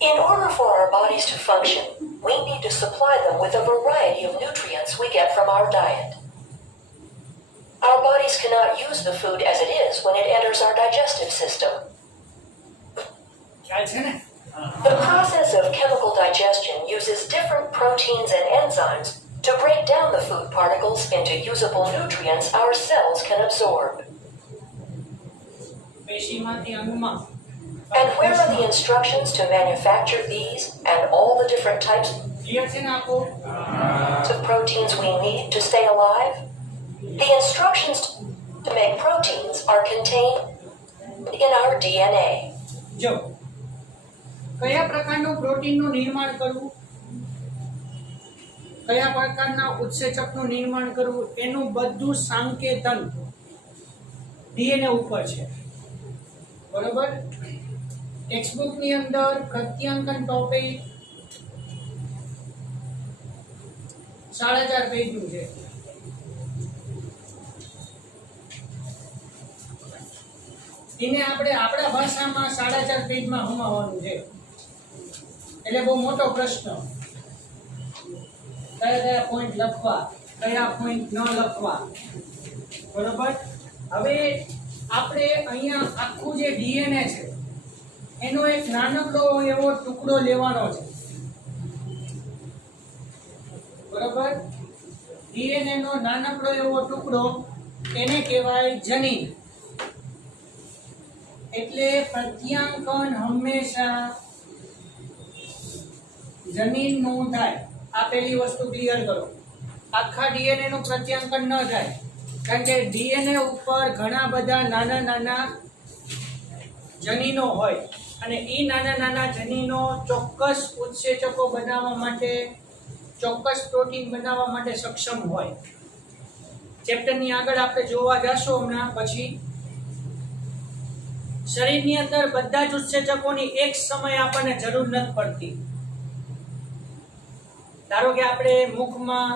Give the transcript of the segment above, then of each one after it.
In order for our bodies to function, we need to supply them with a variety of nutrients we get from our diet. Our bodies cannot use the food as it is when it enters our digestive system. The process of chemical digestion uses different proteins and enzymes to break down the food particles into usable nutrients our cells can absorb. And where are the instructions to manufacture these and all the different types of proteins we need to stay alive? The instructions to make proteins are contained in our DNA. જો કયા પ્રકારનું પ્રોટીનનું નિર્માણ કરવું, કયા પ્રકારના ઉત્સેચકનું નિર્માણ કરવું, એનું બધું સંકેતન ડીએનએ ઉપર છે. બરોબર? ટેક્સ્ટબુકની અંદર પ્રત્યાંકન ટોપિક 4.5 પેજનું છે. એને આપણે આપણા ભાષામાં 4.5 પેજમાં હમાવવાનું છે. એટલે બહુ મોટો પ્રશ્ન, કયા કયા પોઈન્ટ લખવા, કયા પોઈન્ટ ન લખવા. બરોબર? હવે આપણે અહીંયા આખું જે ડીએનએ છે એનો એક નાનકડો એવો ટુકડો લેવાનો છે. બરોબર? ડીએનએ નો નાનકડો એવો ટુકડો એને કહેવાય જનીન. એટલે પ્રત્યાંકન હંમેશા જનીનનું થાય. આ પહેલી વસ્તુ ક્લિયર કરો. આખા ડીએનએ નું પ્રત્યાંકન ન થાય, કારણ કે ડીએનએ ઉપર ઘણા બધા નાના નાના જનીનો હોય અને એ નાના નાના જનીનો ચોક્કસ ઉત્સેચકો બનાવવા માટે, ચોક્કસ પ્રોટીન બનાવવા માટે સક્ષમ હોય. ચેપ્ટરની આગળ આપણે જોવા જશો હમણાં પછી. શરીરની અંદર બધા જ ઉત્સેચકોની એક સમય આપણને જરૂર નથી પડતી. ધારો કે આપણે મુખમાં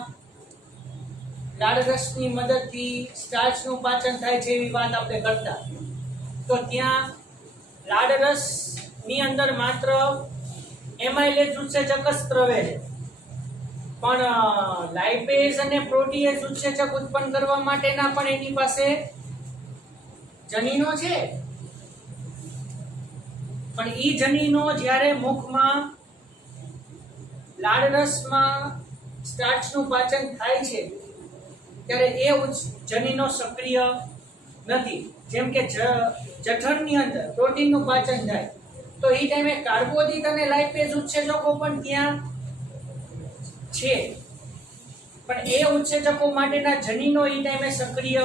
લાળરસની મદદથી સ્ટાર્ચનું પાચન થાય છે એવી વાત આપણે કરતા, તો ત્યાં લાળરસની અંદર માત્ર એમાઇલેજ ઉત્સેચક જ સ્ત્રવે છે, પણ લાઇપેઝ અને પ્રોટીએઝ ઉત્સેચક ઉત્પન્ન કરવા માટેના પણ એની પાસે જનીનો છે. પણ ઈ જનીનો જ્યારે મુખમાં લાળરસમાં સ્ટાર્ચનું પાચન થાય છે ત્યારે એ જનીનો સક્રિય નથી. જેમ કે જઠરની અંદર પ્રોટીનનું પાચન થાય તો એ ટાઈમે કાર્બોદિત અને લાઇપેઝ ઉત્સેચકો પણ ત્યાં છે, પણ એ ઉત્સેચકો માટેના જનીનો એ ટાઈમે સક્રિય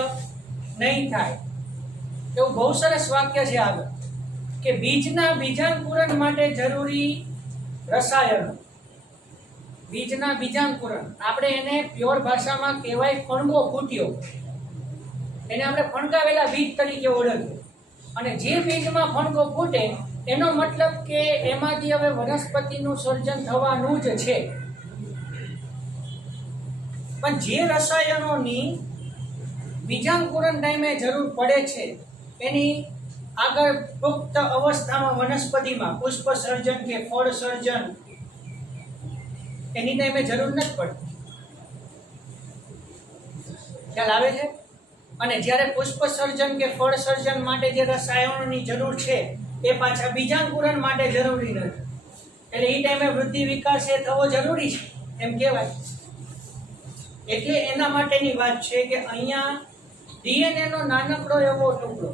નહીં થાય. એવું બહુ સરસ વાક્ય છે આગળ કે બીજના બીજાંકુરણ માટે જરૂરી રસાયણો. બીજના બીજાંકુરણ આપણે એને પ્યોર ભાષામાં કહેવાય ફણગો ફૂટ્યો. એને આપણે ફણગાવેલા બીજ તરીકે ઓળખીએ. અને જે બીજમાં ફણગો ફૂટે એનો મતલબ કે એમાંથી હવે વનસ્પતિનું સર્જન થવાનું જ છે. પણ જે રસાયણોની બીજાંકુરણ ટાઈમે જરૂર પડે છે એની આગળ પુખ્ત અવસ્થામાં વનસ્પતિમાં પુષ્પ સર્જન કે ફળ સર્જન એની ટાઈમે જરૂર નથી પડતી. ખ્યાલ આવે છે? અને જ્યારે પુષ્પ સર્જન કે ફળ સર્જન માટે જે રસાયણોની જરૂર છે એ પાછા બીજાંકુરણ માટે જરૂરી નથી. એટલે એ ટાઈમે વૃદ્ધિ વિકાસ એ થવો જરૂરી છે એમ કહેવાય. એટલે એના માટેની વાત છે કે અહીંયા ડીએનએ નો નાનકડો એવો ટુકડો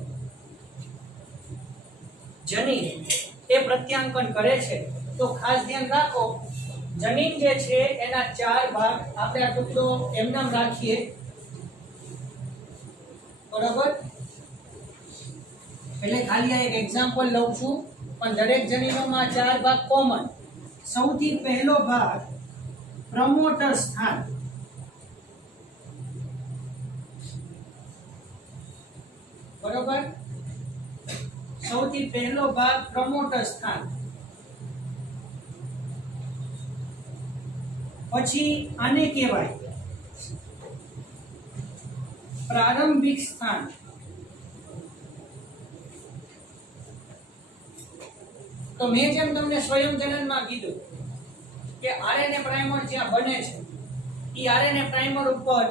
જનીન એ પ્રત્યાંકન કરે છે. તો ખાસ ધ્યાન રાખો, જનીન જે છે એના 4 ભાગ. આપણે આ ટુકડો એમનામ રાખીએ, બરોબર? એટલે ખાલી આ એક એક્ઝામ્પલ લઉં છું, પણ દરેક જનીનોમાં 4 ભાગ કોમન. સૌથી પહેલો ભાગ પ્રમોટર સ્થાન. બરોબર? સૌથી પહેલો ભાગ પ્રમોટર સ્થાન. પછી આને કહેવાય પ્રારંભિક સ્થાન. તો મેં જેમ તમને સ્વયંજનનમાં કીધું કે આરએનએ પ્રાઇમર જ્યાં બને છે એ આરએનએ પ્રાઇમર ઉપર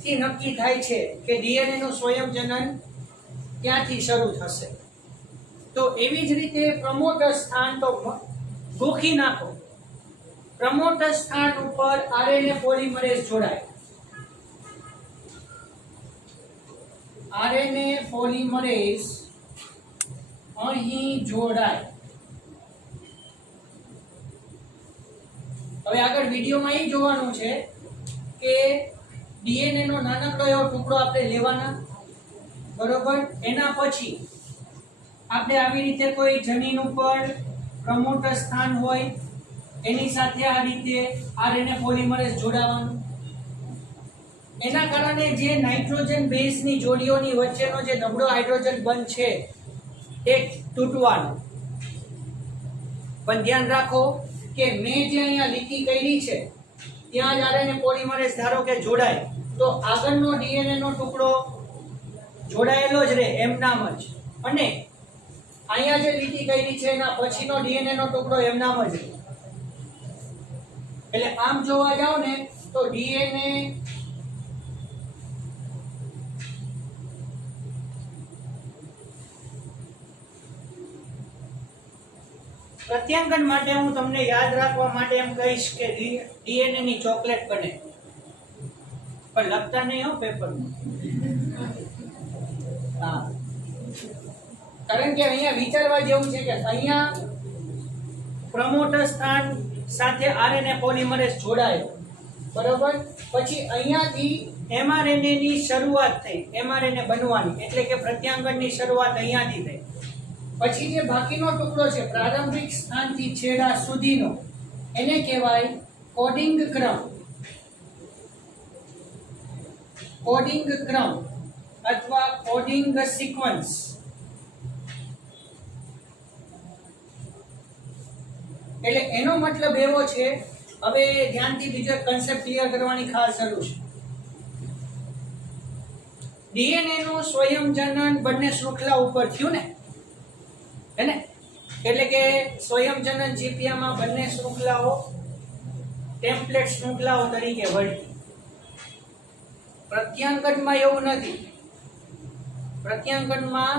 થી નક્કી થાય છે કે ડીએનએ નું સ્વયંજનન ક્યાંથી શરૂ થશે. તો એવી જ રીતે પ્રમોટર સ્થાન તો ગોખી નાખો. પ્રમોટર સ્થાન ઉપર આરએનએ પોલિમરેઝ જોડાય. આરએનએ પોલિમરેઝ અહીં જોડાય. હવે આગળ વિડીયોમાં એ જોવાનું છે કે ડીએનએ નો નાનકડો એવો ટુકડો આપણે લેવાના, બરોબર. એના પછી આપણે આવી રીતે કોઈ જનીન ઉપર પ્રમોટર સ્થાન હોય એની સાથે આ રીતે આરએનએ પોલિમરેઝ જોડાવાનું. એના કારણે જે નાઇટ્રોજન બેઝની જોડીઓની વચ્ચેનો જે નબળો હાઇડ્રોજન બંધ છે એ તૂટવાનો. પણ ધ્યાન રાખો કે મેં જે અહીંયા લીટી કરી છે ત્યાં જ આરએનએ પોલિમરેઝ ધારો કે જોડાય તો આગળનો ડીએનએ નો ટુકડો જોડાયેલો જ રહે એમ નામ જ, અને અહીંયા જે લીટી કરી છે એના પછીનો ડીએનએ નો ટુકડો એમ નામ જ રહે. એટલે આમ જોવા જાવ ને તો ડીએનએ પ્રત્યાંગન માટે હું તમને યાદ રાખવા માટે એમ કહીશ કે ડીએનએ ની ચોકલેટ બને, પણ લખતા નહીં હો પેપરમાં. હા, કારણ કે અહીંયા વિચારવા જેવું છે કે અહીંયા પ્રમોટર સ્થાન સાથે આરએનએ પોલિમરેઝ જોડાયો, બરોબર. પછી અહીંયાથી એમઆરએનએ ની શરૂઆત થઈ, એમઆરએનએ બનવાની, એટલે કે પ્રત્યાંગનની શરૂઆત અહીંયાથી થઈ. પછી જે બાકીનો ટુકડો છે પ્રારંભિક સ્થાનથી છેડા સુધીનો એને કહેવાય કોડિંગ ક્રમ. કોડિંગ ક્રમ અથવા કોડિંગ સિક્વન્સ. એટલે એનો મતલબ એવો છે, હવે ધ્યાનથી બીજો કન્સેપ્ટ ક્લિયર કરવાની ખાસ જરૂર છે. ડીએનએ નું સ્વયંજનન બંને શૃંખલા ઉપર થયું ને, હે ને? એટલે કે સ્વયંજનન જીપીયામાં બંને શૃંખલાઓ ટેમ્પલેટ શૃંખલાઓ તરીકે વર્તી. પ્રત્યાંગનમાં એવું નથી. પ્રત્યાંગનમાં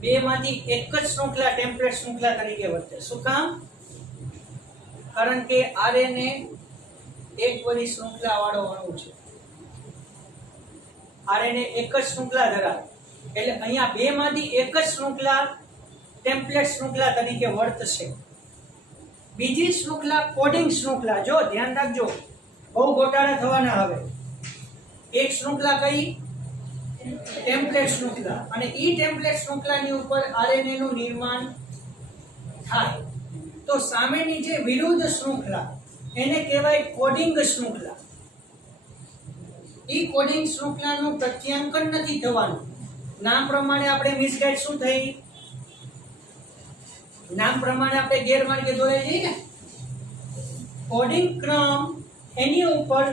બે માંથી એક જ શૃંખલા ટેમ્પલેટ શૃંખલા તરીકે વર્તે. શું કામ? કારણ કે આરએનએ એક વળી શૃંખલા વાળો અણુ છે. આરએનએ એક જ શૃંખલા ધરાવે, એટલે અહીંયા બે માંથી એક જ શૃંખલા ટેમ્પલેટ શૃંખલા તરીકે વર્તશે. બીજી શૃંખલા કોડિંગ શૃંખલા. જો ધ્યાન રાખજો, બહુ ગોટાળા થવાના. હવે એક શૃંખલા કઈ? ટેમ્પલેટ શૃંખલા, અને ઈ ટેમ્પલેટ શૃંખલાની ઉપર આરએનએ નું નિર્માણ થાય. તો સામેની જે વિરુદ્ધ શૃંખલા એને કહેવાય કોડિંગ શૃંખલા. ઈ કોડિંગ શૃંખલાનું પ્રત્યાંકન નથી થવાનું. નામ પ્રમાણે આપણે મિસગાઈડ શું થઈ? નામ પ્રમાણે આપણે ગેરમાર્ગે દોરાઈ જઈએ ને. કોડિંગ ક્રમ એની ઉપર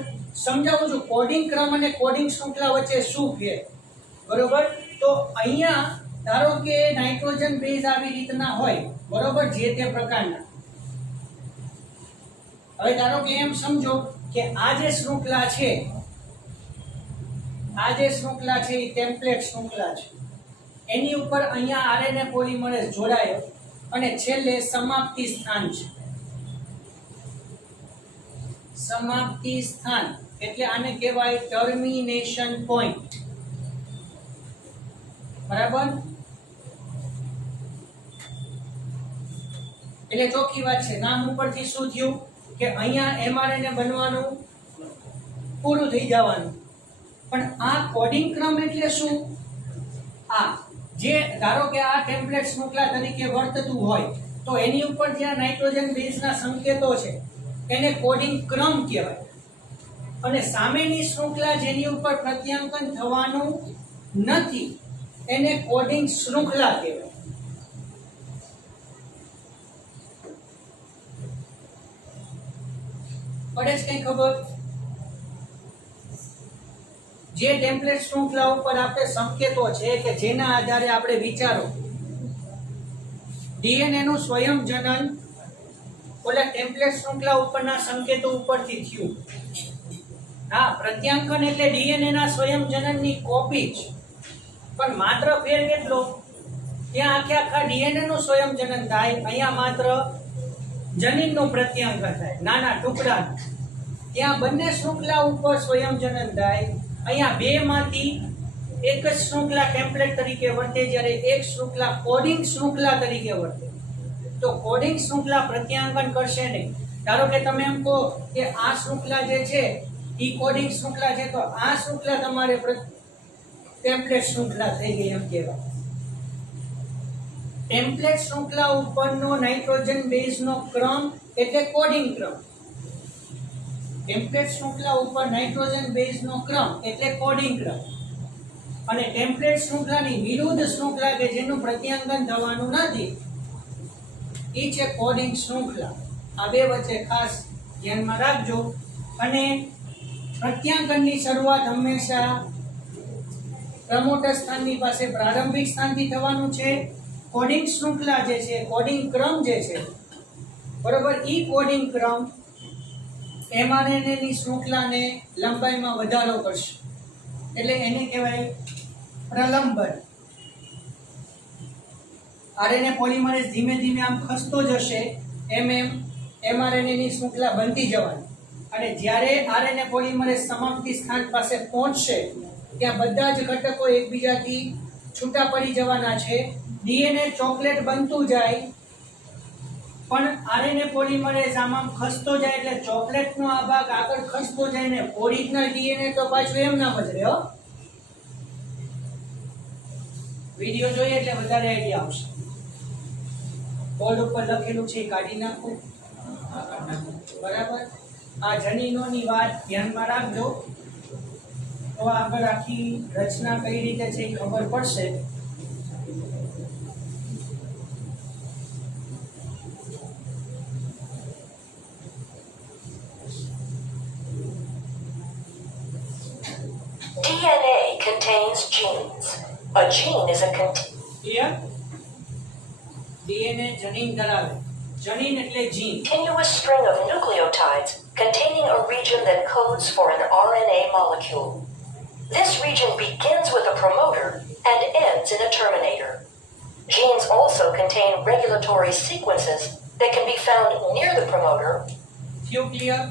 સમજાવું છું. કોડિંગ ક્રમ અને કોડિંગ શૃંખલા વચ્ચે શું ફેર, બરોબર. તો અહીંયા ધારો કે નાઇટ્રોજન બેઝ આવી રીતના હોય, બરોબર, જે તે પ્રકારના. હવે ધારો કે એમ સમજો કે આ જે શૃંખલા છે, આ જે શૃંખલા છે એ ટેમ્પલેટ શૃંખલા છે. એની ઉપર અહીંયા આરએનએ પોલિમરેઝ જોડાયો અને છેલ્લે સમાપ્તિ સ્થાન છે. સમાપ્તિ સ્થાન એટલે આને કહેવાય ટર્મિનેશન પોઈન્ટ, બરાબર. એટલે ચોખ્ખી વાત છે. નામ ઉપરથી શું થયું કે અહીંયા એમઆરએનએ બનવાનું પૂરું થઈ જવાનું. પણ આ કોડિંગ ક્રમ એટલે શું? આ જે ધારો કે આ ટેમ્પલેટ શૃંખલા તરીકે વર્તતું હોય તો એની ઉપર જ્યાં નાઇટ્રોજન બેઝના સંકેતો છે એને કોડિંગ ક્રમ કહેવાય, અને સામેની શૃંખલા જેની ઉપર પ્રત્યાંકન થવાનું નથી એને કોડિંગ શૃંખલા કહેવાય. પડે છે કઈ ખબર? જે ટેમ્પલેટ શૃંખલા ઉપર આપણે સંકેતો છે કે જેના આધારે આપણે વિચારો ડીએનએ નું સ્વયં જનન ઓલા ટેમ્પલેટ શૃંખલા ઉપરના સંકેતો ઉપરથી થયું. હા, પ્રત્યાંકન એટલે ડીએનએ ના સ્વયં જનનની કોપી જ, પણ માત્ર ફેર કેટલો? ત્યાં આખા ડીએનએ નું સ્વયં જનન થાય, અહીંયા માત્ર જનીનનું પ્રત્યાંકન થાય, નાના ટુકડાનું. ત્યાં બંને શૃંખલા ઉપર સ્વયં જનન થાય, અહીંયા બે માંથી એક જ શૃંખલા ટેમ્પલેટ તરીકે વર્તે, જ્યારે એક શૃંખલા કોડિંગ શૃંખલા તરીકે વર્તે. તો કોડિંગ શૃંખલા પ્રત્યાંકન કરશે નહીં. ધારો કે તમે એમ કહો કે આ શૃંખલા જે છે એ કોડિંગ શૃંખલા છે, તો આ શૃંખલા તમારે ટેમ્પલેટ શૃંખલા થઈ ગઈ એમ કહેવાય. ટેમ્પલેટ શૃંખલા ઉપરનો નાઇટ્રોજન બેઝનો ક્રમ એટલે કોડિંગ ક્રમ. ટેમ્પલેટ શૃંખલા ઉપર નાઇટ્રોજન બેઝનો ક્રમ એટલે કોડિંગ ક્રમ. અને ટેમ્પલેટ શૃંખલાની વિરુદ્ધ શૃંખલા કે જેનું પ્રત્યાંકન થવાનું નથી, એ છે કોડિંગ શૃંખલા. આ બે વચ્ચે ખાસ ધ્યાનમાં રાખજો. અને પ્રત્યાંકનની શરૂઆત હંમેશા પ્રમોટર સ્થાનની પાસે પ્રારંભિક સ્થાનથી થવાનું છે. કોડિંગ શૃંખલા જે છે, કોડિંગ ક્રમ જે છે, બરોબર, ઈ કોડિંગ ક્રમ એમઆરએનએ ની શૃંખલાને લંબાઈમાં વધારો કરશે, એટલે એને કહેવાય પ્રલંબન. આરએનએ પોલિમરેઝ ધીમે ધીમે આમ ખસતો જશે, એમ એમઆરએનએ ની શૃંખલા બનતી જવાની. અને જ્યારે આરએનએ પોલિમરેઝ સમાપ્તિ સ્થાન પાસે પહોંચશે, ત્યાં બધા જ ઘટકો એકબીજાથી છૂટા પડી જવાના છે. ડીએનએ ચોકલેટ બનતું જાય, પણ આરએનએ પોલિમરેઝ આમ ખસતો જાય એટલે ચોકલેટનો આ ભાગ આગળ ખસતો જાય ને ઓરિજિનલ ડીએનએ તો પાછું એમ ના જ રહે. વિડિયો જોઈએ એટલે વધારે આઈડિયા આવશે. બોર્ડ ઉપર લખેલું છે કાઢી નાખું, બરાબર. આ જનીનોની વાત ધ્યાનમાં રાખજો, તો આગળ આખી રચના કઈ રીતે છે એ ખબર પડશે. DNA contains genes. A gene is a clear? DNA જનીન ધરાવે. જનીન એટલે જીન. continuous string of nucleotides containing a region that codes for an RNA molecule. This region begins with a promoter and ends in a terminator. Genes also contain regulatory sequences that can be found near the promoter. થયું clear?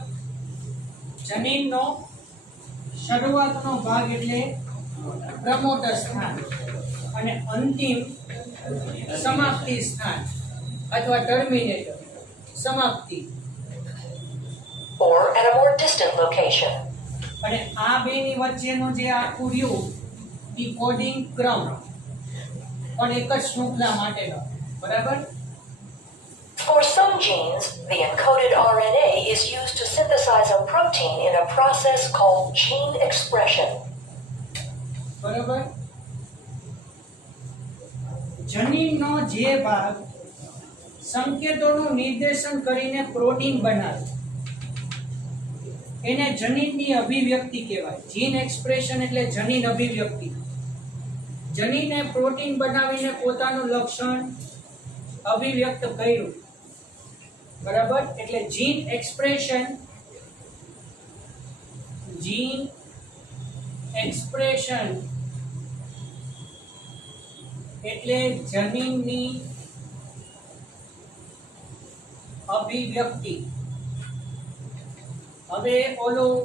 જનીનનો શરૂઆતનો ભાગ એટલે promoter સ્થાન અને અંતિમ સમાપ્તિ સ્થાન અથવા ટર્મિનેટર, સમાપ્તિ. Or at a more distant location. અને આ બેની વચ્ચેનો જે આખું રહ્યું એ કોડિંગ ક્રમ પણ એક જ શૃંખલા માટેનો, બરાબર. For some genes, the encoded RNA is used to synthesize a protein in a process called gene expression. બરાબર. જનીનનો જે ભાગ સંકેતોનું નિર્દેશન કરીને પ્રોટીન બનાવે એને જનીનની અભિવ્યક્તિ કહેવાય. જીન એક્સપ્રેશન એટલે જનીન અભિવ્યક્તિ. જનીને પ્રોટીન બનાવીને પોતાનું લક્ષણ અભિવ્યક્ત કર્યું, બરાબર. એટલે જીન એક્સપ્રેશન, જીન એક્સપ્રેશન એટલે જનીનની અભિવ્યક્તિ. હવે ઓલું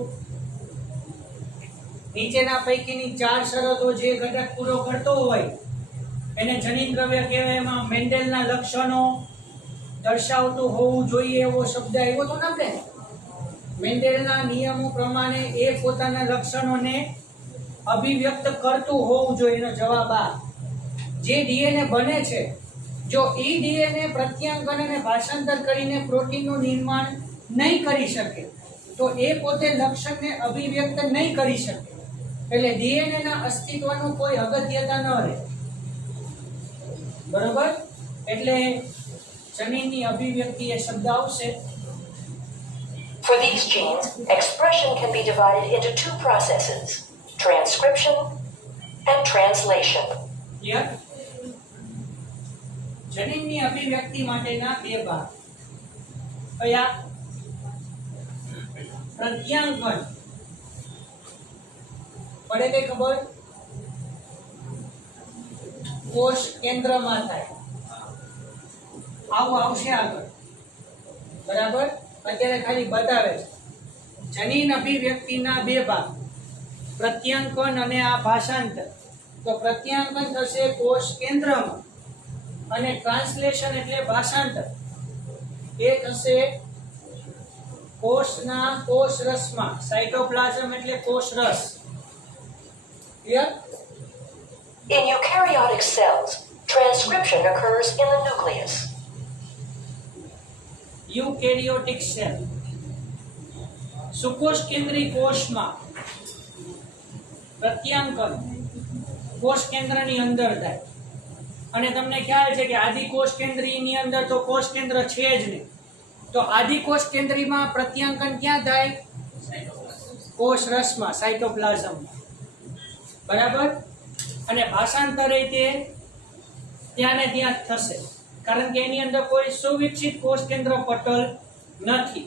નીચેના પૈકીની ચાર શરતો જે ઘટક પૂરો કરતો હોય એને જનીન દ્રવ્ય કહેવાય. એમાં મેન્ડેલના લક્ષણો દર્શાવતું હોવું જોઈએ એવો શબ્દ આવ્યો હતો ને આપણે. મેન્ડેલના નિયમો પ્રમાણે એ પોતાના લક્ષણોને અભિવ્યક્ત કરતું હોવું જોઈએ, એનો જવાબ આ. જે ડીએનએ બને છે, જો એ ડીએનએ પ્રત્યાંકન અને ભાષાંતર કરીને પ્રોટીનનું નિર્માણ નહીં કરી શકે તો એ પોતે લક્ષણને અભિવ્યક્ત નહીં કરી શકે. એટલે ડીએનએ ના અસ્તિત્વનું કોઈ અગત્યતા ન રહે, બરોબર. એટલે જનીનની અભિવ્યક્તિ એ શબ્દ આવશે. For these genes, expression can be divided into two processes, transcription and translation. Clear? જનીનની જનીનની અભિવ્યક્તિ માટેના બે ભાગ કયા? પ્રત્યાંગન પડે કઈ ખબર? કોષ કેન્દ્રમાં થાય. આવું આવશે આગળ, બરાબર? અત્યારે ખાલી બતાવે છે જનીન અભિવ્યક્તિના બે ભાગ, પ્રત્યાંકન અને આ ભાષાંતર. તો પ્રત્યાંકન થશે કોષ કેન્દ્રમાં અને ટ્રાન્સલેશન એટલે ભાષાંતર એ થશે કોષના કોષરસમાં. સાઇટોપ્લાઝમ એટલે કોષરસ. Clear? In eukaryotic cells, transcription occurs in the nucleus. Eukaryotic cell સુકોષ કેન્દ્રી કોષમાં પ્રત્યાંકન કોષ કેન્દ્રની અંદર થાય. અને તમને ખ્યાલ છે કે આદિકોષ કેન્દ્રીની અંદર તો કોષ કેન્દ્ર છે જ નહીં. તો આદિકોષ કેન્દ્રીમાં પ્રત્યાંકન ક્યાં થાય? કોષ રસમાં, સાઇટોપ્લાઝમમાં. બરાબર? અને ભાષાંતર એ તે ત્યાં ને ત્યાં થશે, કારણ કે એની અંદર કોઈ સુવિકસિત કોષ કેન્દ્ર પટલ નથી.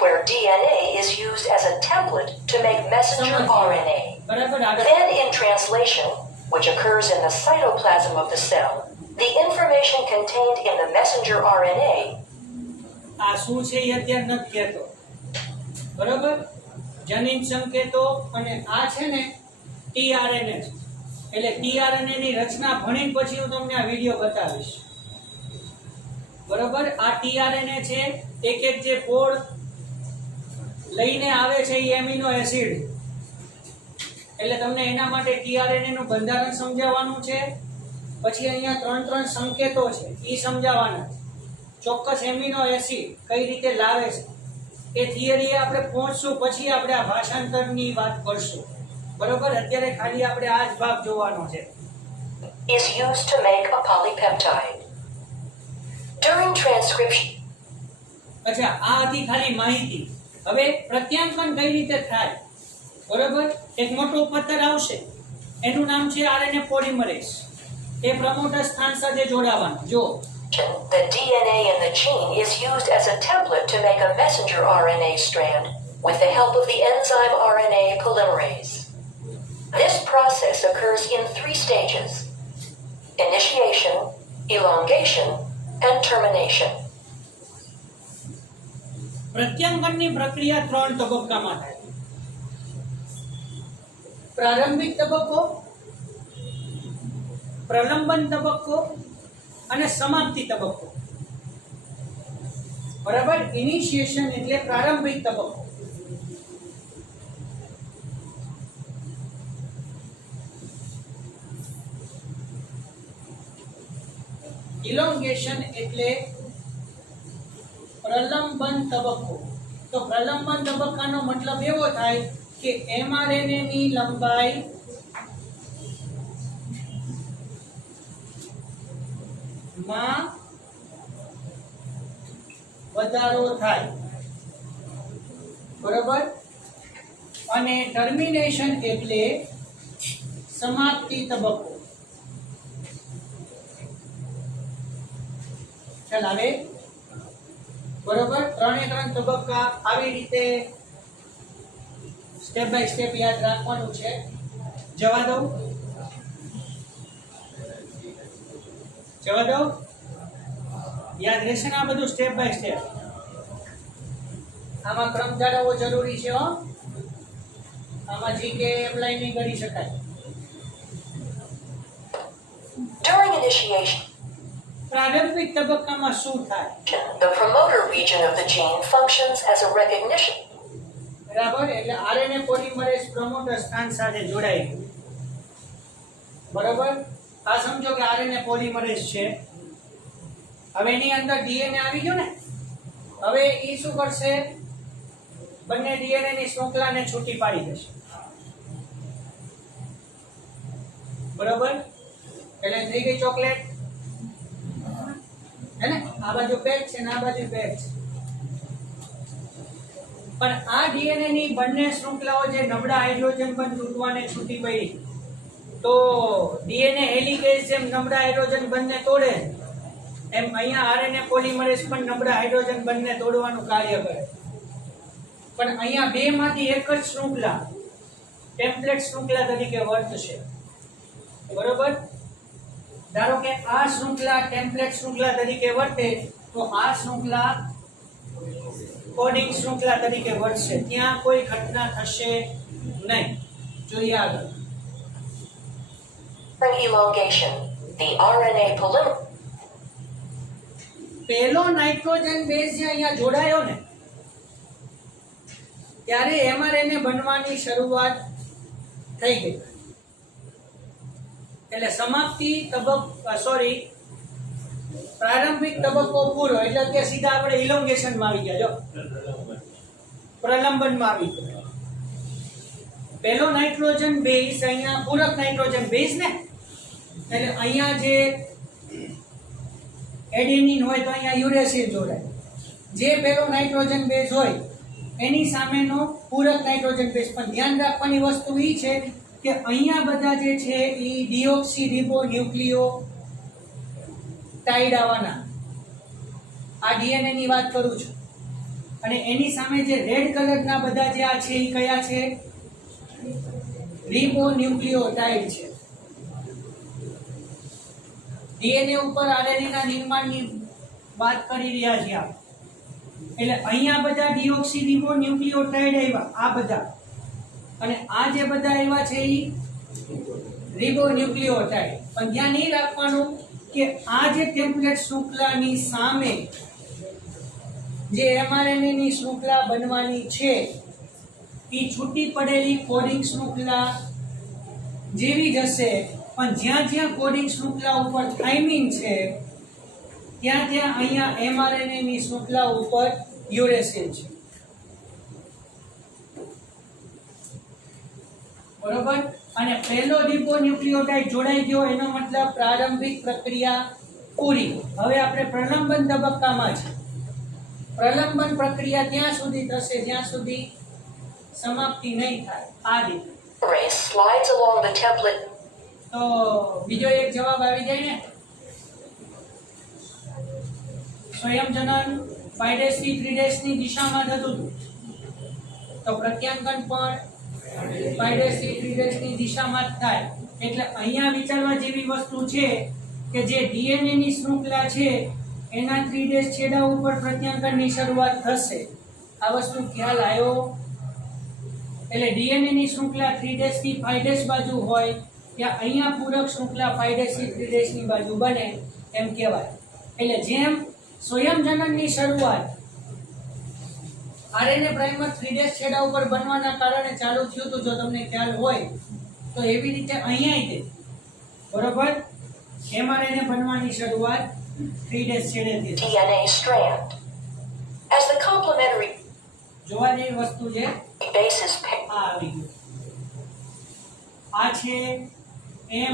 Where DNA is used as a template to make messenger RNA. બરાબર? આગળ Then in translation, which occurs in the cytoplasm of the cell, the information contained in the messenger RNA આ શું છે એ અત્યારે નથી કહેતો, બરાબર? જનીન સંકેતો અને આ છે ને tRNA છે. એટલે tRNA ની રચના ભણી પછી હું તમને આ વિડિયો બતાવીશ. બરાબર? આ tRNA છે, એક એક જે કોડ લઈને આવે છે એ એમિનો એસિડ. એટલે તમને એના માટે tRNA નું બંધારણ સમજાવવાનું છે. પછી અહીંયા ત્રણ સંકેતો છે એ સમજાવવાના છે. ચોક્કસ એમિનો એસિડ કઈ રીતે લાવે છે એ થિયરી આપણે પહોંચશું, પછી આપણે આ ભાષાંતરની વાત કરશું. બરોબર? અત્યારે ખાલી આપણે આ જ ભાગ જોવાનો છે. is used to make a polypeptide. During transcription, અચ્છા, આ હતી ખાલી માહિતી. હવે પ્રત્યાંકન કઈ રીતે થાય? બરોબર? એક મોટો પથ્થર આવશે, એનું નામ છે આરએનએ પોલિમરેઝ. એ પ્રમોટર સ્થાન સાથે જોડાવાનું. જો the DNA in the gene is used as a template to make a messenger RNA strand with the help of the enzyme RNA polymerase. This process occurs in 3 stages: initiation, elongation, and termination. પ્રત્યાંકનની પ્રક્રિયા 3 તબક્કામાં થાય. પ્રારંભિક તબક્કો, પ્રલંબન તબક્કો અને સમાપ્તિ તબક્કો. બરાબર? ઇનિશિએશન એટલે પ્રારંભિક તબક્કો. ઇલોંગેશન એટલે પ્રલંબન તબક્કો. તો પ્રલંબન તબક્કાનો મતલબ એવો થાય કે mRNA ની લંબાઈ માં વધારો થાય. બરોબર? અને ટર્મિનેશન એટલે સમાપ્તિ તબક્કો. ચાલ આવે. બરોબર? 3 તબક્કા આવી રીતે સ્ટેપ બાય સ્ટેપ યાદ રાખવાનું છે. જવા દઉં? યાદ રહેશે ને આ બધું સ્ટેપ બાય સ્ટેપ? આમાં ક્રમ જાળવવો જરૂરી છે. આમાં જીકે એપ્લાય નહીં કરી શકાય. During initiation, પ્રારંભિક તબક્કામાં શું થાય? the promoter region of the gene functions as a recognition. બરાબર? એટલે આરએનએ પોલિમરેઝ પ્રમોટર સ્થાન સાથે જોડાઈ ગયું. બરાબર? આ સમજો કે આરએનએ પોલિમરેઝ છે. હવે એની અંદર ડીએનએ આવી ગયો ને. હવે એ શું કરશે? બંને ડીએનએ ની શૃંખલાને છૂટી પાડી દેશે. બરાબર? એટલે થઈ ગઈ ચોકલેટ. હે ને? આ બાજુ પેક છે ને આ બાજુ પેક છે. પણ આ ડીએનએ ની બંને શૃંખલાઓ જે નબળા હાઇડ્રોજન બંધ તૂટવાને છૂટી પડી, તો ડીએનએ હેલિકેઝ જેમ નબળા હાઇડ્રોજન બંધને તોડે એમ અહીંયા આરએનએ પોલિમરેઝ પણ નબળા હાઇડ્રોજન બંધને તોડવાનું કાર્ય કરે. પણ અહીંયા બે માંથી એક જ શૃંખલા ટેમ્પલેટ શૃંખલા તરીકે વર્તશે. બરોબર? ધારો કે આ શૃંખલા ટેમ્પલેટ શૃંખલા તરીકે વર્તે તો આ શૃંખલા કોડિંગ શૃંખલા તરીકે વર્તશે. ત્યાં કોઈ ઘટના થશે નહીં. જોઈએ આગળ. Elongation. The RNA polymer. પહેલો નાઇટ્રોજન બેઝ જે અહીંયા જોડાયો ને ત્યારે mRNA બનવાની શરૂઆત થઈ ગઈ. એટલે સમાપ્તિ પ્રારંભિક તબક્કો પૂરો એટલે કે સીધા આપણે ઇલોંગેશનમાં આવી ગયા. જો પ્રલંબનમાં આવી ગયા. પહેલો નાઇટ્રોજન બેઝ અહીંયા પૂરક નાઇટ્રોજન બેઝ ને એટલે અહીંયા જે એડેનિન હોય તો અહીંયા યુરેસિલ જોડાય. જે પહેલો નાઇટ્રોજન બેઝ હોય એની સામેનો પૂરક નાઇટ્રોજન બેઝ. પણ ધ્યાન રાખવાની વસ્તુ એ છે કે અહીંયા બધા જે છે એ ડીઓક્સી રિબો ન્યુક્લિયોટાઇડ આવવાના. આ ડીએનએ ની વાત કરું છું. અને એની સામે જે રેડ કલરના બધા જે આ છે એ કયા છે? રિબો ન્યુક્લિયોટાઇડ છે. ડીએનએ ઉપર આરએનએ ના નિર્માણની વાત કરી રહ્યા છીએ આપણે. એટલે અહીંયા બધા ડીઓક્સી રિબો ન્યુક્લિયોટાઇડ આવ્યા આ બધા. અને આ જે બધા આવ્યા છે એ રિબો ન્યુક્લિયોટાઇડ. પણ ધ્યાન એ રાખવાનું કે આ જે ટેમ્પલેટ શૃંખલાની સામે જે mRNA ની શૃંખલા બનવાની છે એ છૂટી પડેલી કોડિંગ શૃંખલા જેવી જ હશે. પણ જ્યાં જ્યાં કોડિંગ શૃંખલા ઉપર થાઇમિન છે ત્યાં ત્યાં અહીંયા mRNA ની શૃંખલા ઉપર યુરેસિલ છે. બરોબર? અને પહેલો રિબોન્યુક્લિયોટાઇડ જોડાઈ ગયો એનો મતલબ પ્રારંભિક પ્રક્રિયા પૂરી. હવે આપણે પ્રલંબન તબક્કામાં છે. પ્રલંબન પ્રક્રિયા ત્યાં સુધી થશે જ્યાં સુધી સમાપ્તિ નહીં થાય. આ રીતે Race slides along the template. તો બીજો એક જવાબ આવી જાય ને. સ્વયંજનન 5' થી 3' ની દિશામાં થતું હતું તો પ્રત્યાંકન પણ 5' થી 3' ની દિશામાં જ થાય. એટલે અહીંયા વિચારવા જેવી વસ્તુ છે કે જે ડીએનએ ની શૃંખલા છે એના 3' છેડા ઉપર પ્રત્યાંકનની શરૂઆત થશે. આ વસ્તુ ખ્યાલ આવ્યો? એટલે ડીએનએ ની શૃંખલા 3' થી 5' બાજુ હોય ત્યાં અહીંયા પૂરક શૃંખલા 5' થી 3' ની બાજુ બને એમ કહેવાય. એટલે જેમ સ્વયંજનનની શરૂઆત આરએનએ પ્રાઇમર 3' છેડા ઉપર બનવાના કારણે ચાલુ થયું હતું જો તમને ખ્યાલ હોય તો એવી રીતે અહીંયા તે બરોબર mRNA બનવાની શરૂઆત 3' છેડેથી DNA strand. As the complementary જોવા જેવી વસ્તુ છે. bases pair. આ આવી ગયું. આ છે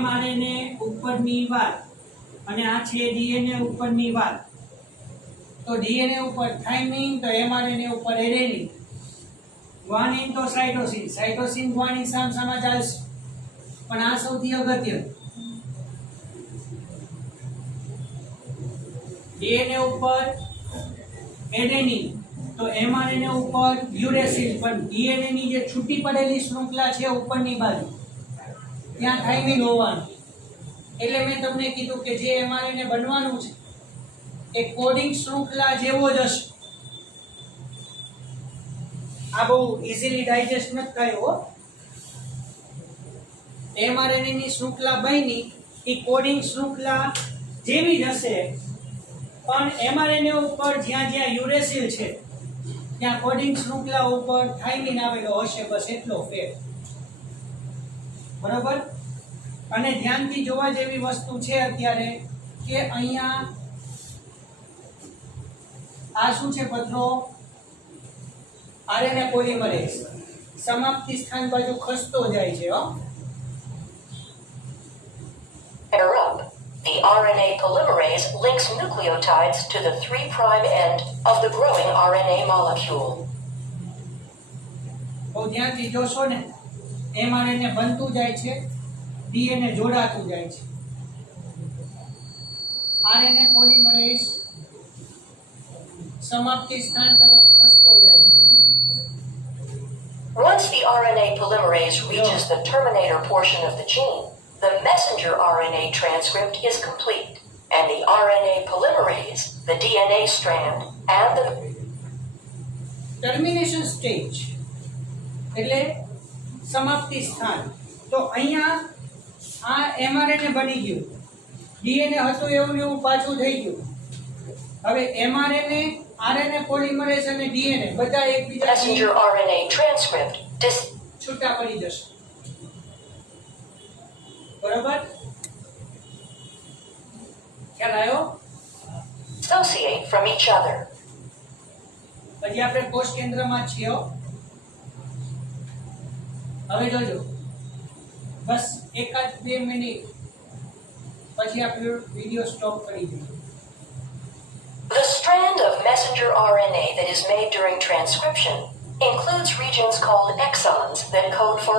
mRNA ઉપરની વાત અને આ છે ડીએનએ ઉપરની વાત. તો ડીએનએ ઉપર થાઇમિન તો mRNA ઉપર એડેનિન. ગ્વાનિન તો સાઇટોસિન. સાઇટોસિન ગ્વાનિન સામસામા ચાલશે. પણ આ સૌથી અગત્યનું. ડીએનએ ઉપર એડેનિન તો mRNA ઉપર યુરેસિલ. પણ ડીએનએ ની જે છૂટી પડેલી શૃંખલા છે ઉપરની બાજુ ત્યાં થાઇમિન હોવાનું. એટલે મેં તમને કીધું કે જે mRNA બનવાનું છે એ કોડિંગ શૃંખલા જેવો જ હશે. આ બહુ ઇઝીલી ડાયજેસ્ટ નથી થાય હો. mRNA ની શૃંખલા બની એ કોડિંગ શૃંખલા જેવી જ હશે. પણ mRNA ઉપર જ્યાં જ્યાં યુરેસિલ છે ત્યાં કોડિંગ શૃંખલા ઉપર થાઇમિન આવેલો હશે. બસ એટલો ફેર. બરોબર? અને ધ્યાનથી જોવા જેવી વસ્તુ છે અત્યારે કે અહીંયા આ શું છે પત્રો? આરએનએ પોલિમરેઝ સમાપ્તિ સ્થાન બાજુ ખસતો જાય છે. Interrupt. The RNA polymerase links nucleotides to the 3' end of the growing RNA molecule. બહુ ધ્યાનથી જોશો ને mRNA બનતું જાય છે, ડીએનએ જોડાતું જાય છે. આરએનએ પોલિમરેઝ સમાપ્તિ સ્થાન તરફ ખસતો જાય. Once the RNA polymerase reaches the terminator portion of the gene, the messenger RNA transcript is complete, and the RNA polymerase, the DNA strand, and the termination stage એટલે સમાપ્તિ સ્થાન. તો અહીંયા આ એમઆરએનએ બની ગયું, ડીએનએ હતું એવું ને એવું પાછું થઈ ગયું. હવે એમઆરએનએ, આરએનએ પોલિમરેઝ અને ડીએનએ બધા એકબીજાથી messenger RNA transcript છૂટા પડી જશે. બરોબર? ખ્યાલ આવ્યો? dissociate from each other. પછી આપણે કોષ કેન્દ્રમાં છીએ હો. હવે જોજો, બસ એકાદ 2 મિનિટ પછી આપણે વિડિયો સ્ટોપ કરી દઈએ. The strand of messenger RNA that is made during transcription includes regions called exons that code for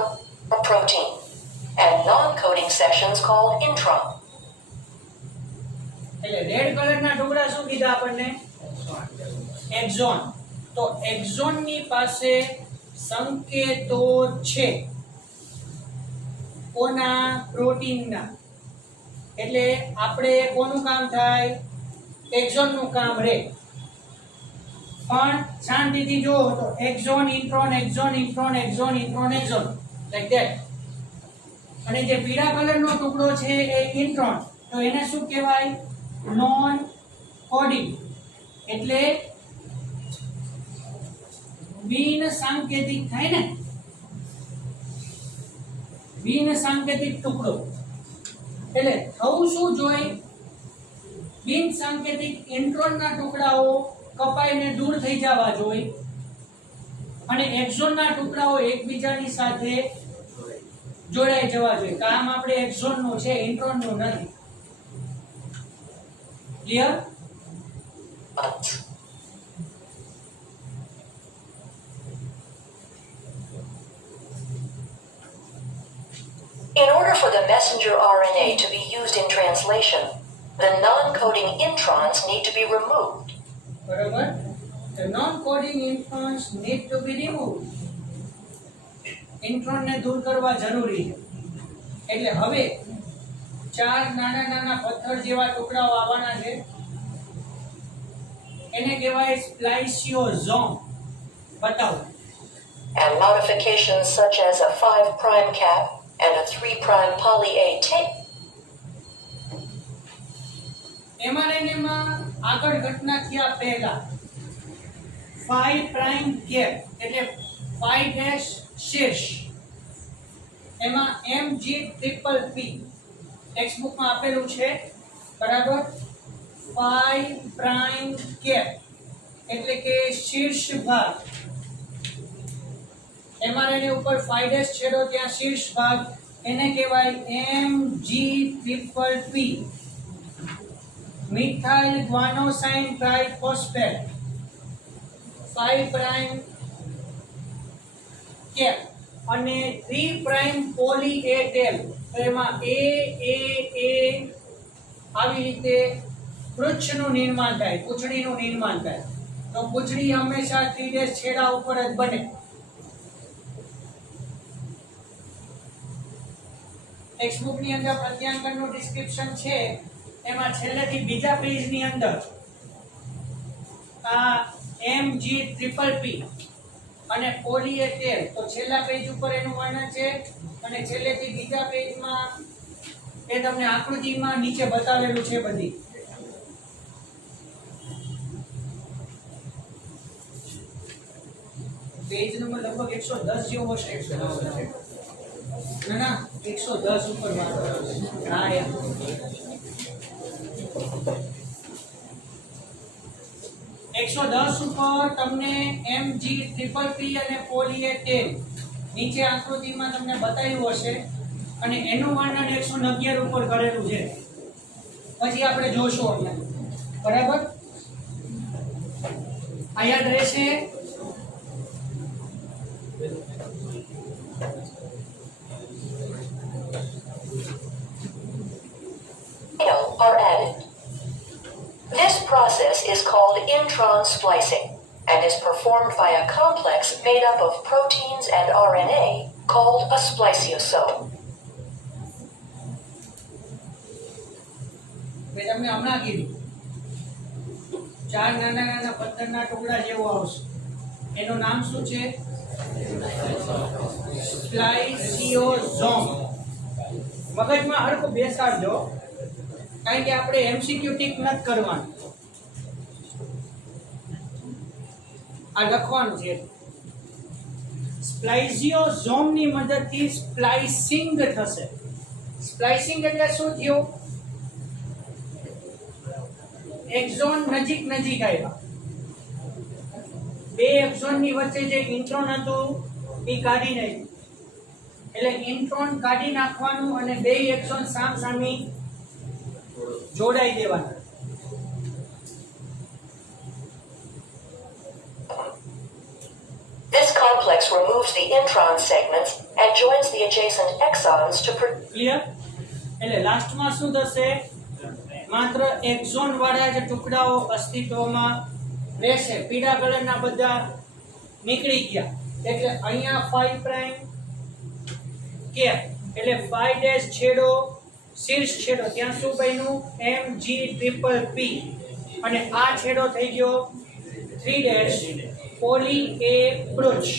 a protein, and non-coding sections called intron. એટલે રેડ કલરના ટુકડા શું કીધા આપણને? એક્ઝોન. તો એક્ઝોનની પાસે સંકેતો છે કોના? પ્રોટીનના. એટલે આપણે કોનું કામ થાય? એક્ઝોનનું કામ રે. પણ શાંતિથી જો તો exon intron, exon intron, exon intron, exon, like that. અને જે પીળા કલરનો ટુકડો છે એ ઇન્ટ્રોન. તો એને શું કહેવાય? Non coding. એટલે બિન સાંકેતિક થાય ને, બિન સાંકેતિક ટુકડો. એટલે થવું શું જોઈએ? બિન સાંકેતિક ઇન્ટ્રોનના ટુકડાઓ કપાઈને દૂર થઈ જવા જોઈએ અને એક્ઝોનના ટુકડાઓ એકબીજાની સાથે જોડાઈ જવા જોઈએ. કામ આપણે એક્ઝોનનું છે, ઇન્ટ્રોનનું નથી. Clear? In order for the messenger RNA to be used in translation, the non-coding introns need to be removed. બરાબર? The non-coding introns need to be removed. ઇન્ટ્રોનને દૂર કરવા જરૂરી છે. એટલે હવે 4 નાના નાના પથ્થર જેવા ટુકડાઓ આવવાના છે. એને કહેવાય સ્પ્લાઇસિયોઝોમ. બતાવો. And modifications such as a 5' cap and a 3' poly A tape. mRNA માં આગળ ઘટના થયા પહેલા 5' કેપ એટલે 5' શીર્ષ, એમાં MG_PP ટેક્સ્ટ બુકમાં આપેલું છે. બરાબર? 5' કેપ એટલે કે શીર્ષ ભાગ. mRNA ઉપર 5' છેડો ત્યાં શીર્ષ ભાગ, એને કહેવાય MG_PP મિથાઇલ ગ્વાનોસાઇન ટ્રાઇફોસ્ફેટ. 5' કેપ અને 3' પોલી એ ટેલ. તો એમાં એ આવી રીતે વૃક્ષનું નિર્માણ થાય, પૂંછડીનું નિર્માણ થાય. તો પૂંછડી હંમેશા 3' છેડા ઉપર જ બને. ટેક્સ્ટબુકની અંદર પ્રત્યાંકનનું ડિસ્ક્રિપ્શન છે, એમાં છેલ્લેથી બીજા પેજની અંદર આ MG_PP અને પોલી એ ટેલ, તો છેલ્લા પેજ ઉપર એનું વર્ણન છે અને છેલ્લેથી બીજા પેજમાં એ તમને આકૃતિમાં નીચે બતાવેલું છે બધી. પેજ નંબર લગભગ 110 જેવો હશે. ના 110 ઉપર વાત કરો. હા યાર, 110 ઉપર તમને MG_PP અને પોલી એ ટેલ નીચે આકૃતિમાં તમને બતાવ્યું હશે અને એનું વર્ણન 111 ઉપર કરેલું છે. પછી આપણે જોશું અહીંયા. બરાબર? આ યાદ રહેશે. Are added. This process is called intron splicing and is performed by a complex made up of proteins and RNA called a spliciosome. મેં તમને હમણાં કીધું 4 નાના નાના પથ્થરના ટુકડા જેવો આવશે એનું નામ શું છે સ્પ્લાઇસિયોઝોમ મગજમાં હરખું બેસાડજો કારણ કે આપણે એમસીક્યુ ટીક નથી કરવાનું આ લખવાનું છે સ્પ્લાઇસિયોઝોમની મદદથી સ્પ્લાઇસિંગ થશે સ્પ્લાઇસિંગ એટલે શું થયું एक्सोन नजीक नजीक આવ્યા બે एक्सोन ની વચ્ચે જે ઇન્ટ્રોન હતું એ કાઢી નાખ્યું એટલે ઇન્ટ્રોન કાઢી નાખવાનું અને બે एक्सोन સામસામે જોડાઈ દેવાના This complex removes the intron segments and joins the adjacent exons to clear એટલે લાસ્ટમાં શું થશે માત્ર एक्सोन વાળા જે ટુકડાઓ અસ્તિત્વમાં રહેશે પીળા કલરના બધા નીકળી ગયા એટલે અહીંયા 5 પ્રાઇમ કે એટલે 5 ડેશ છેડો શીર્ષ છેડો ત્યાં શું બન્યું MG_P અને આ છેડો થઈ ગયો 3 dash poly A approach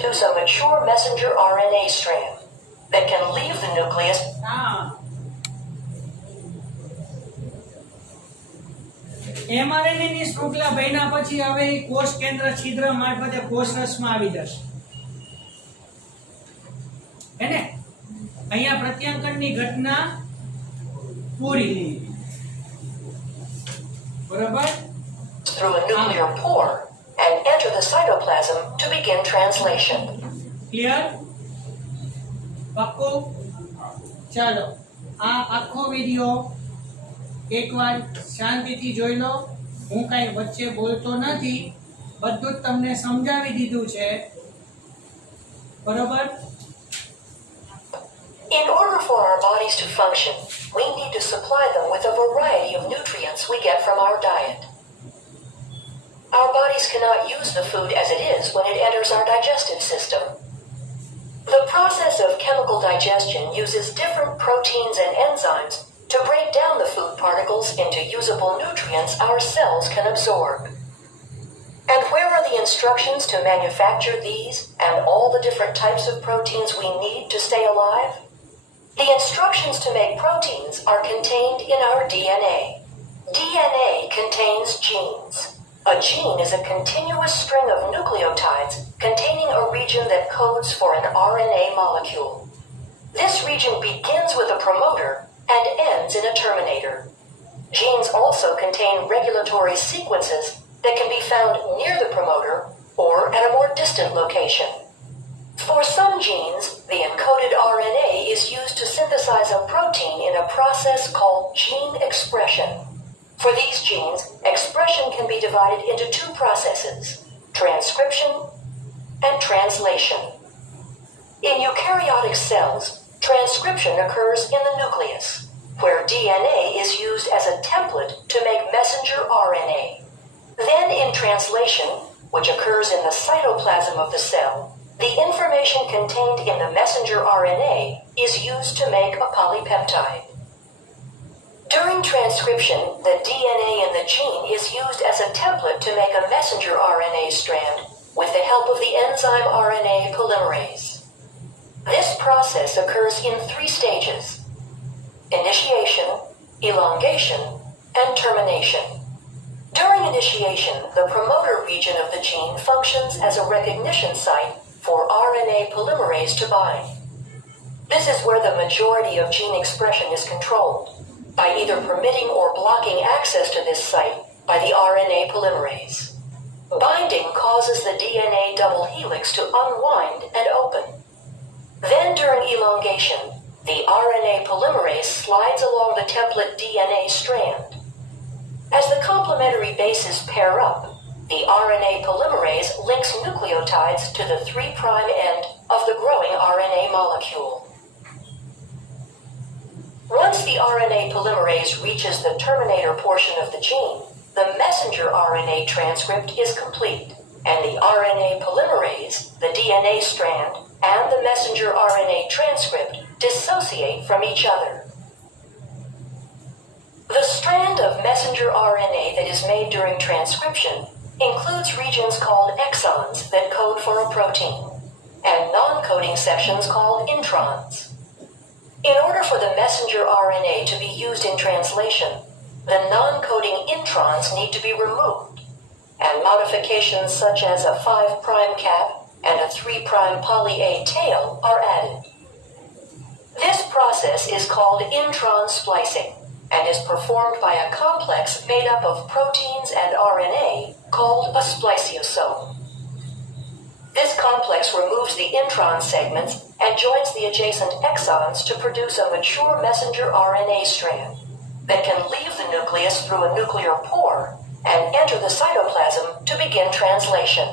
to a mature messenger RNA strand that can leave the nucleus. MRNA ની શૃંખલા બન્યા પછી હવે કોષ કેન્દ્ર છિદ્ર મારફતે કોષરસમાં આવી જશે હેને અહીંયા પ્રત્યાંકનની ઘટના પૂરી બરાબર Through a nuclear pore and enter the cytoplasm to begin translation. Clear પાક્કું ચાલો આ આખો વિડિયો એકવાર શાંતિથી જોઈ લો હું કાંઈ વચ્ચે બોલતો નથી બધું જ તમને સમજાવી દીધું છે બરોબર In order for our bodies to function, we need to supply them with a variety of nutrients we get from our diet. Our bodies cannot use the food as it is when it enters our digestive system. The process of chemical digestion uses different proteins and enzymes to break down the food particles into usable nutrients our cells can absorb. And where are the instructions to manufacture these and all the different types of proteins we need to stay alive? The instructions to make proteins are contained in our DNA. DNA contains genes. A gene is a continuous string of nucleotides containing a region that codes for an RNA molecule. This region begins with a promoter and ends in a terminator. Genes also contain regulatory sequences that can be found near the promoter or at a more distant location. For some genes, the encoded RNA is used to synthesize a protein in a process called gene expression. For these genes, expression can be divided into two processes, transcription and translation. In eukaryotic cells, transcription occurs in the nucleus, where DNA is used as a template to make messenger RNA. Then in translation, which occurs in the cytoplasm of the cell, the information contained in the messenger RNA is used to make a polypeptide. During transcription, the DNA in the gene is used as a template to make a messenger RNA strand with the help of the enzyme RNA polymerase. This process occurs in 3 stages: initiation, elongation, and termination. During initiation, the promoter region of the gene functions as a recognition site for RNA polymerase to bind. This is where the majority of gene expression is controlled, by either permitting or blocking access to this site by the RNA polymerase. Binding causes the DNA double helix to unwind and open. Then during elongation, the RNA polymerase slides along the template DNA strand. As the complementary bases pair up, the RNA polymerase links nucleotides to the 3' end of the growing RNA molecule. Once the RNA polymerase reaches the terminator portion of the gene, the messenger RNA transcript is complete, and the RNA polymerase, the DNA strand, and the messenger RNA transcript dissociate from each other. The strand of messenger RNA that is made during transcription includes regions called exons that code for a protein, and non-coding sections called introns. In order for the messenger RNA to be used in translation, the non-coding introns need to be removed, and modifications such as a 5' cap and a 3' poly A tail are added. This process is called intron splicing and is performed by a complex made up of proteins and RNA called a spliceosome. This complex removes the intron segments and joins the adjacent exons to produce a mature messenger RNA strand that can leave the nucleus through a nuclear pore and enter the cytoplasm to begin translation.